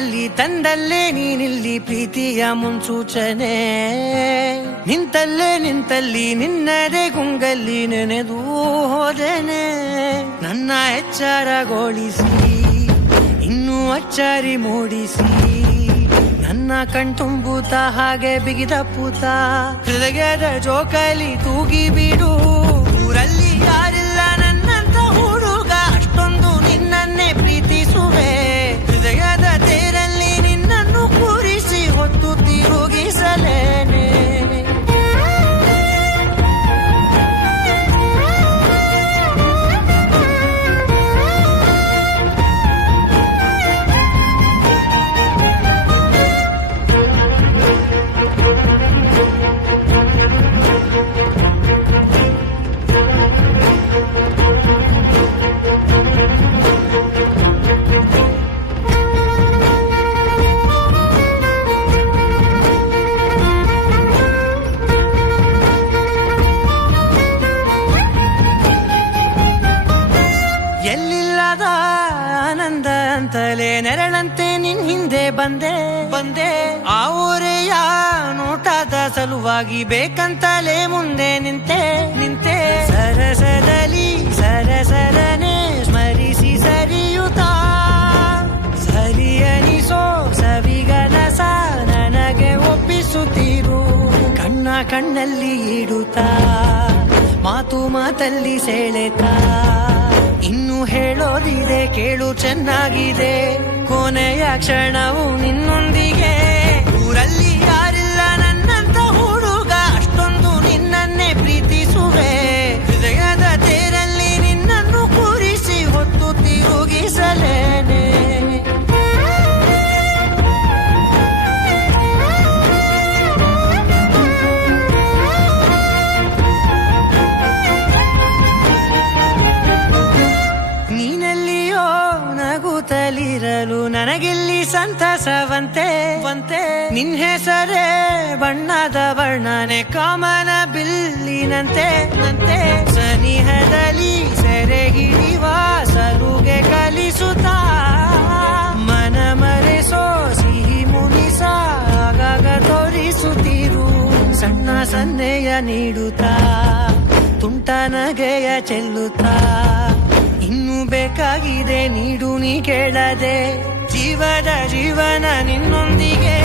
ಬಾಳಿನಲ್ಲಿ ತಂದಲ್ಲೇ ನೀನಿಲ್ಲಿ ಪ್ರೀತಿಯ ಮುನ್ಸೂಚನೆ. ನಿಂತಲ್ಲಿ ನಿನ್ನದೇ ಗುಂಗಲ್ಲಿ ನೆನೆದು ಹೋದೆನೆ. ನನ್ನ ಎಚ್ಚರಗೊಳಿಸಿ ಇನ್ನೂ ಅಚ್ಚರಿ ಮೂಡಿಸಿ, ನನ್ನ ಕಣ್ತುಂಬುತ್ತ ಹಾಗೆ ಬಿಗಿದ ಪೂತ ಹೃದಯದ ಜೋಕಾಲಿ ತೂಗಿ ಬಿಡು. ಊರಲ್ಲಿ ಯಾರಿಲ್ಲ ನನ್ನಂತ ಹುಡುಗ, ಅಷ್ಟೊಂದು ನಿನ್ನನ್ನೇ ಪ್ರೀತಿಸುವೆ. ಹೃದಯದ ತೇರಲ್ಲಿ ನಿನ್ನನ್ನು ಕೂರಿಸಿ ಹೊತ್ತು ತಿರುಗಿಸಲೇನೆ. ಎಲ್ಲಿಲ್ಲದ ಆನಂದ ಅಂತಲೇ ನೆರಳಂತೆ ನಿನ್ ಹಿಂದೆ ಬಂದೆ. ಆ ಊರೆಯ ನೋಟದ ಸಲುವಾಗಿ ಬೇಕಂತಲೇ ಮುಂದೆ ನಿಂತೆ. ಸರಸರನೆ ಸ್ಮರಿಸಿ ಸರಿಯುತ್ತಾ, ಸರಿಯನಿಸೋ ಸವಿಗನಸ ನನಗೆ ಒಪ್ಪಿಸುತ್ತೀರು. ಕಣ್ಣಲ್ಲಿ ಇಡುತ್ತಾ, ಮಾತಲ್ಲಿ ಸೆಳೆತಾ, ಇನ್ನು ಹೇಳೋದಿದೆ ಕೇಳು ಚೆನ್ನಾಗಿದೆ. ಕೊನೆಯ ಕ್ಷಣವು ನಿನ್ನೊಂದಿಗೆ. ಊರಲ್ಲಿ ಯಾರಿಲ್ಲ ನನ್ನಂತ ಹುಡುಗ, ಅಷ್ಟೊಂದು ನಿನ್ನನ್ನೇ ಪ್ರೀತಿಸುವೆ. ಹೃದಯದ ತೇರಲ್ಲಿ ನಿನ್ನನ್ನು ಕೂರಿಸಿ ಹೊತ್ತು ತಿರುಗಿಸಲೇನೆ. ನಗುತ್ತಲಿರಲು ನನಗಿಲ್ಲಿ ಸಂತಸವಂತೆ. ನಿನ್ ಹೆಸರೇ ಬಣ್ಣದ ವರ್ಣನೆ ಕಾಮನ ಬಿಲ್ಲಿನಂತೆ. ಸನಿಹದಲ್ಲಿ ಸೆರೆ ಹಿಡಿಯುವ ಸಲುಗೆ ಕಲಿಸುತ್ತಾ, ಮನ ಮರೆಸೋ ಸಿಹಿ ಮುನಿಸ ಆಗಾಗ ತೋರಿಸುತ್ತೀರು. ಸಣ್ಣ ಸನ್ನೆಯ ನೀಡುತ್ತಾ, ತುಂಟ ನಗೆಯ ಚೆಲ್ಲುತ್ತಾ, ಇನ್ನು ಬೇಕಾಗಿದೆ ನೀಡು ನೀ ಕೇಳದೆ. ಜೀವನ ನಿನ್ನೊಂದಿಗೆ.